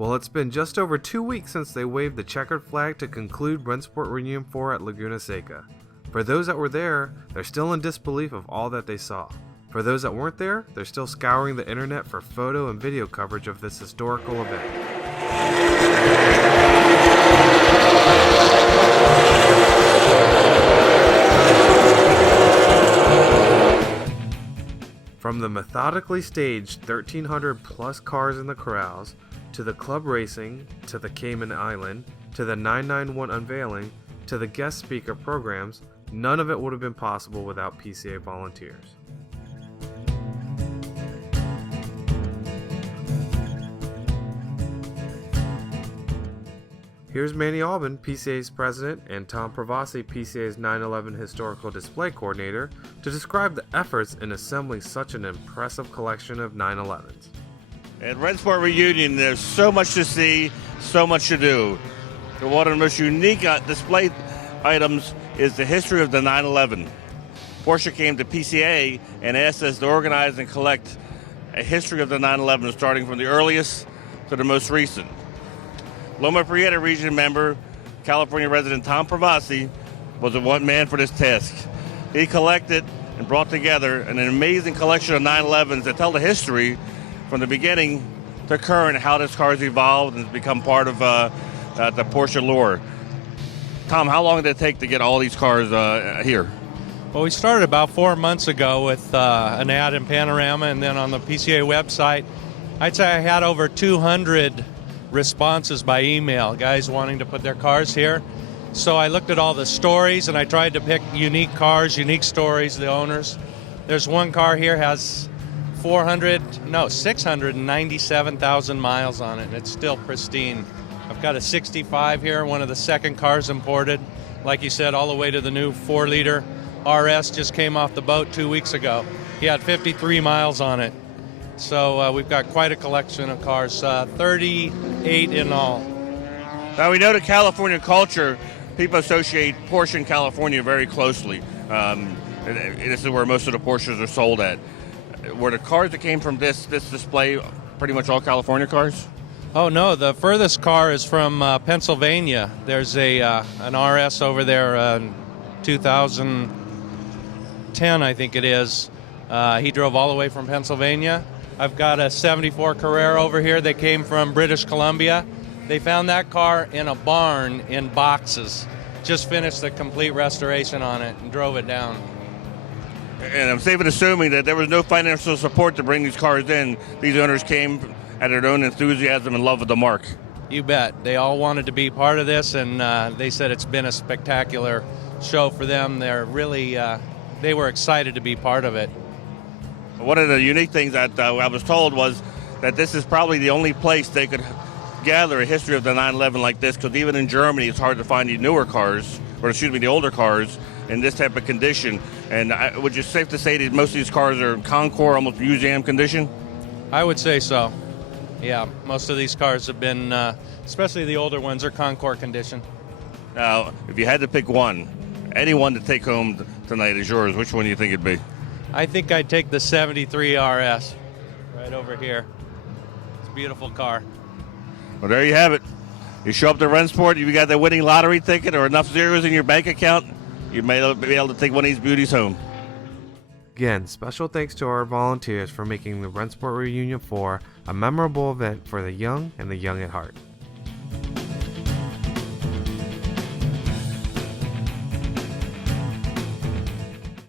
Well, it's been just over 2 weeks since they waved the checkered flag to conclude Rennsport Reunion 4 at Laguna Seca. For those that were there, they're still in disbelief of all that they saw. For those that weren't there, they're still scouring the internet for photo and video coverage of this historical event. From the methodically staged 1,300 plus cars in the corrals, to the club racing, to the Cayman Island, to the 991 unveiling, to the guest speaker programs, none of it would have been possible without PCA volunteers. Here's Manny Albin, PCA's president, and Tom Pravasi, PCA's 9/11 Historical Display Coordinator, to describe the efforts in assembling such an impressive collection of 911s. At Rennsport Reunion, there's so much to see, so much to do. One of the most unique display items is the history of the 911. Porsche came to PCA and asked us to organize and collect a history of the 911, starting from the earliest to the most recent. Loma Prieta region member, California resident Tom Pravasi, was the one man for this task. He collected and brought together an amazing collection of 911s that tell the history from the beginning to current, how this car has evolved and become part of the Porsche lore. Tom, how long did it take to get all these cars here? Well, we started about 4 months ago with an ad in Panorama and then on the PCA website. I'd say I had over 200 responses by email, guys wanting to put their cars here. So I looked at all the stories and I tried to pick unique cars, unique stories, the owners. There's one car here has 697,000 miles on it, and it's still pristine. I've got a 65 here, one of the second cars imported. Like you said, all the way to the new 4-liter RS just came off the boat 2 weeks ago. He had 53 miles on it. So we've got quite a collection of cars, 38 in all. Now we know the California culture, people associate Porsche and California very closely. This is where most of the Porsches are sold at. Were the cars that came from this display pretty much all California cars? Oh no, the furthest car is from Pennsylvania. There's an RS over there, 2010 I think it is. He drove all the way from Pennsylvania. I've got a 74 Carrera over here that came from British Columbia. They found that car in a barn in boxes. Just finished the complete restoration on it and drove it down. And I'm safe in assuming that there was no financial support to bring these cars in. These owners came at their own enthusiasm and love of the mark. You bet. They all wanted to be part of this, and they said it's been a spectacular show for them. They're really, they were excited to be part of it. One of the unique things that I was told was that this is probably the only place they could gather a history of the 911 like this, because even in Germany it's hard to find the newer cars, or excuse me, the older cars in this type of condition. And would you safe to say that most of these cars are Concours, almost museum condition? I would say so. Yeah, most of these cars have been, especially the older ones, are Concours condition. Now, if you had to pick one, anyone to take home tonight is yours, which one do you think it'd be? I think I'd take the 73 RS right over here. It's a beautiful car. Well, there you have it. You show up to Rennsport, you got the winning lottery ticket or enough zeros in your bank account, you may be able to take one of these beauties home. Again, special thanks to our volunteers for making the Rennsport Reunion 4 a memorable event for the young and the young at heart.